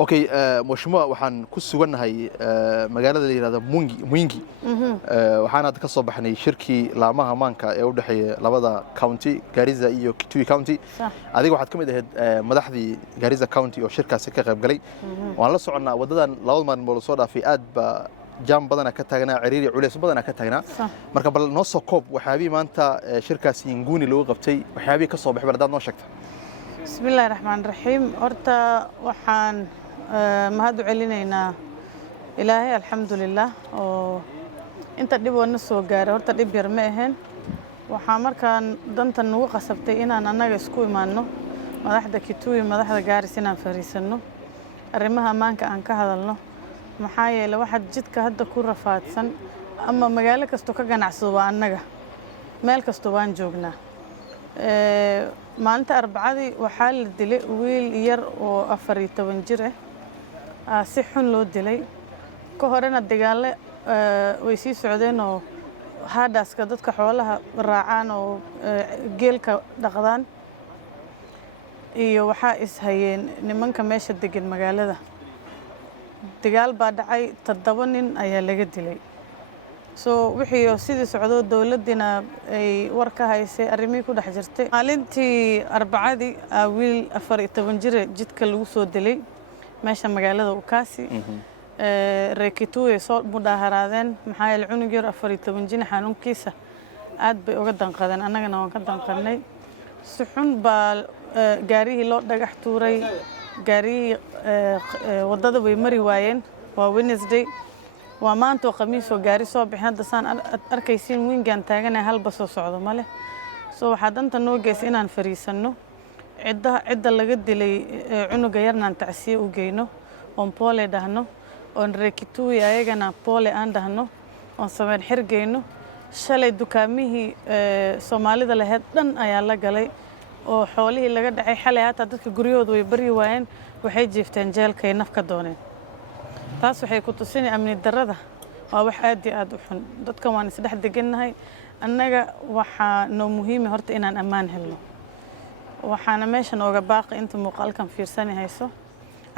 اوكي مشموع waxaan ku suganahay magaalada la yiraahdo Mwingi waxaan hadda ka soo baxnay shirkii laamaha maanka ee u dhaxeeya labada county Garissa iyo Kitui County adiga waxaad kamid ahayd madaxdii Garissa County oo shirkaasi ka qayb galay waan la soconaa wadadan labada maalmood soo dhaafay aad ba jam badana ka taagna ciriiri culeys badana ka taagna marka bal noo soo koob waxyaabii maanta shirkaasi Nguni loo qabtay waxyaabii ka soo baxay baladaad noo sheegtay bismillaahir rahmaanir rahiim horta waxaan mahad u celinaynaa ilaahay alxamdulillaah oo inta dib wana soo gaaray horta dib yar ma ahayn waxa markaan dantan nagu qasabtay inaan annaga isku imaano madaxda Kitui madaxda Garissa inaan fariisano arrimaha amaanka aan ka hadalno maxaa yeelay waxa jidka hadda ku rafaadsan ama magaalo kasto ka ganacsado waa annaga meel kasto waan joognaa maalinta arbacadii waxaa la dilay wiil yar oo 14 jir ah si xun loo dilay ka horena dagaale way sii socdeen oo haadaaska dadka xoolaha raacaan oo geelka dhaqdaan iyo waxa is hayeen nimanka meesha degan magaalada dagaal baa dhacay 7 nin ayaa laga dilay soo wixii sidii socdo dawladina ay war ka haysay arrimii ku dhex jirtay maalintii arbacadii wiil 14 jir jidka lagu soo dilay meesha magaalada Ukasi Kitui soo mudaharaadeen maxaa yeelay cunug yar 14 jir xanuunkiisa aad bay uga danqadeen annagana waan ka danqanay si xun baa gaarihii loo dhagax tuuray gaarihii wadada way mari waayeen waa Wednesday waa maanta khamiis oo gaari soo bixin hadda saan arkaysiin wingan taaganahay hal bas soo socdo male soo waxa danta noo gees inaan fariisano cidda laga dilay cunuga yarnaan tacsiye u geyno on pole dhahno on Kitui ayagana pole aan dhahno on sameyn xirgeyno shalay dukaamihii Soomaalida lahayd dhan ayaa la galay oo xoolihii laga dhacay xalay hata dadka guryahooda way bari waayeen waxay jiifteen jeelkay naf ka dooneen taas waxay ku tusinay amni darrada waa wax aad iyo aad u xun dadkan waan isdhex degannahay annaga waxa noo muhiim ah horta inaan ammaan helno waxaana meesha nooga baaqay inta muuqaalkan fiirsanay hayso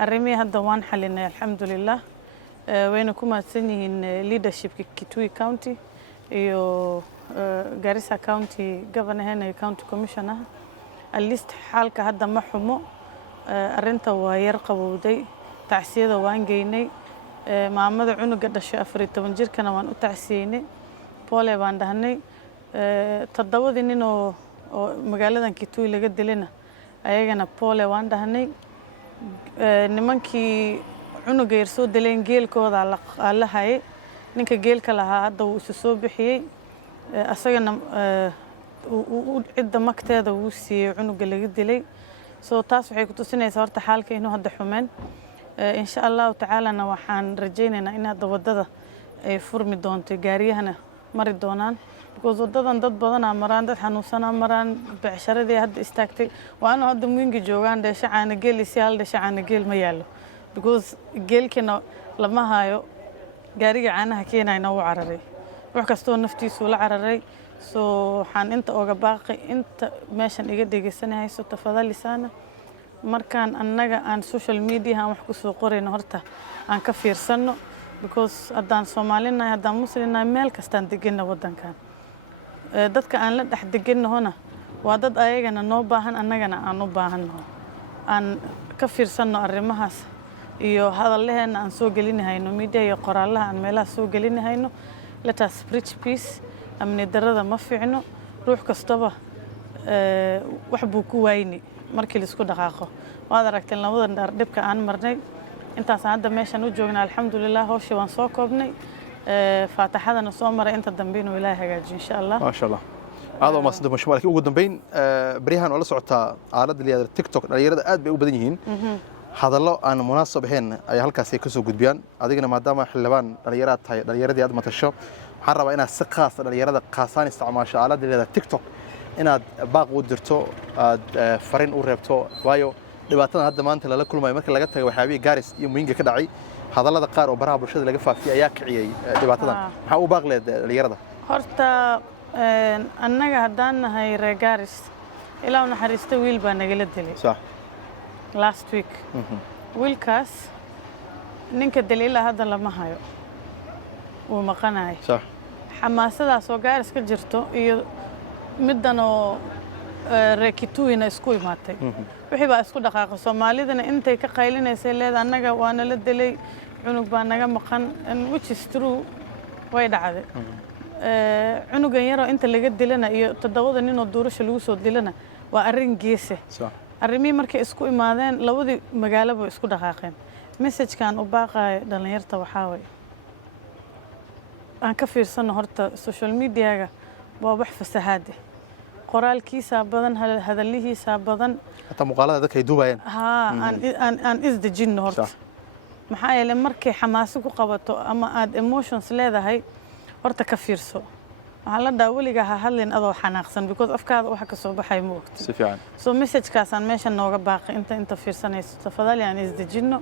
arrimii hadda waan xalinay alxamdulillaah wayna ku maadsan yihiin leadershipka Kitui County iyo Garissa County Governor iyo County Commissioner at least xaalka hadda ma xumo arrinta waa yar qabowday tacsiyada waan geynay maamada cunuga dhashay 14 jirkana waan u tacsiyeynay pole baan dhahnay 7 nin oo magaaladan Kitui laga dilayna ayagana pole waan dhahnay nimankii cunuga yar soo dileen geelkooda la hayay ninka geelka lahaa hadda uu isu soo bixiyay asagana cidda magteeda uu siiyay cunuga laga dilay soo taas waxay ku tusinaysaa horta xaalka inuu hadda xumeen إن شاء الله تعالى نوحان رجينا إن هذا ودده فرمي دونتي جاريهنا مري دونان because وددان ضد بدنا مران ضد حنوسنا مران بعشرة دي هاد استاكتي وأنا هاد مينجي جوان ده شعان جيل يسيال ده شعان جيل ما يالو because جيل كنا لما هايو جاري عنها كينا ينوع عرري روح كستون نفتي سول عرري سو حان أنت أوجا باقي أنت ماشان إيجاد يجسني هاي سو تفضل لسانه markaan annaga aan social media wax ku soo qorayno horta aan ka fiirsano because haddaan Soomaalinahay haddaan Muslinahay meel kastaan deganna wadankan dadka aan la dhex deganahona waa dad ayagana noo baahan annagana aan u baahannahay aan ka fiirsano arrimahaas iyo hadalleena aan soo gelinahayno media iyo qoraalaha aan meelaha soo gelinahayno let us preach peace amni darrada ma fiicno ruux kastaba wax buu ku waayni markii la isku dhaqaaqo waad aragteen labadan dhar dibka aan marnay intaas hadda meeshan u joognaa alxamdulillaah hawshii waan soo koobnay faataxadana soo maray inta dambe inuu ilaahay hagaajiyo insha Allah ma sha Allah aad oo maasnad mashmaalki ugu dambeyn barihan wala socotaa aaladda liyaada TikTok dhalinyarada aad bay u badan yihiin hadallo aan munaasab ahayn ay halkaas ka soo gudbiyaan adigana maadaama xilibaan dhalinyarada tahay dhalinyaradii aad matasho waxaan rabaa inaad si khaas dhalinyarada qaasaan isticmaasho aaladda liyaada TikTok inaad baaq u dirto aad farin u reebto waayo dhibaatada hadda maanta la kulmayo marka laga tago waxyaabii Garis iyo Mwingi ka dhacay hadallada qaar oo baraha bulshada laga faafiyay ayaa kiciyay dhibaatadan waxa uu baaq leeyahay dhalinyarada horta annaga haddaan nahay reer Garis ilaa naxariista wiil baa nagala dilay صح last week wiilkaas ninka daliila hadda lama hayo wuu maqanahay صح xamaasadaas oo gaaris ka jirto iyo middan oo reekituwina isku imaatay wixii baa isku dhaqaaqay Soomaalidana intay ka qaylinaysay leed annaga waana la dilay cunug baa naga maqan which is true way dhacday cunugan yar oo inta laga dilana iyo 7 nin oo doorasho lagu soo dilana waa arrin geese صح arrimii markay isku imaadeen labadii magaalaba isku dhaqaaqeen message-kan u baaqay dhalinyarta waxaa way aan ka fiirsano horta social media-ga waa wax fasahaad ah qoraalkiisa badan hadallihiisa badan حتى مقالة ذاك يدوبين aan isdejinno horta maxaa yeelay markay xamaasi ku qabato ama aad emotions leedahay horta ka fiirso waxaa la dhahaa weligaa ha hadlin adoo xanaaqsan because afkaada waxa ka soo baxay ma ogti si fiican so message-kaasaan meesha nooga baaqay inta fiirsanayso tafadali aan isdejinno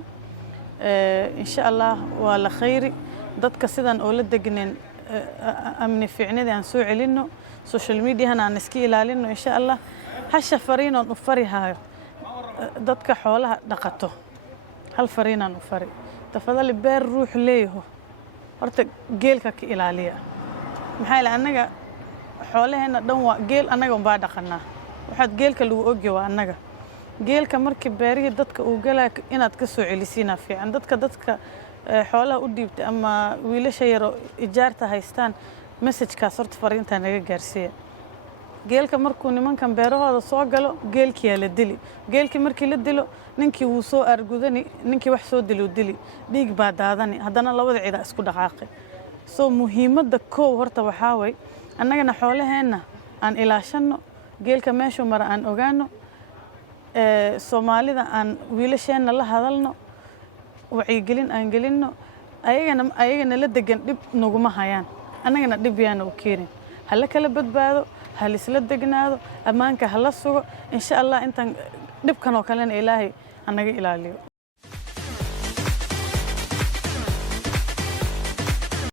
insha allah waa la khayri dadka sidan oo la degneen amni fiicnida aan soo celinno social media-hana aan iska ilaalino insha allah hasha fariinoon u fari hayo dadka xoolaha dhaqato hal fariinaan u fari tafadali beer ruux leeyaho horta geelka ka ilaaliya maxaa yeelay annaga xoolaheena dhan waa geel annaga unbaa dhaqanaa waxaad geelka lagu ogya waa annaga geelka markii beerihii dadka uu galaa inaad ka soo celisiinaa fiican dadka xoolaha u dhiibtay ama wiilasha yaroo ijaarta haystaan message-kaas horta fariintaa naga gaarsiiya geelka markuu nimankan beerahooda soo galo geelkiyaa la dili geelkii markii la dilo ninkii wuu soo argudani ninkii wax soo dilo dili dhiig baa daadani haddana labada ciidaa isku dhaqaaqay soo muhiimadda koow horta waxaa way annagana xoolaheenna aan ilaashanno geelka meeshuu mara aan ogaano soomaalida aan wiilasheenna la hadalno wacyigelin aan gelinno ayagana la degan dhib naguma hayaan annagana dhib yaana u keenin hala kala badbaado hal isla degnaado ammaanka hala sugo insha allah intaan dhibkan oo kalena ilaahay anaga ilaaliyo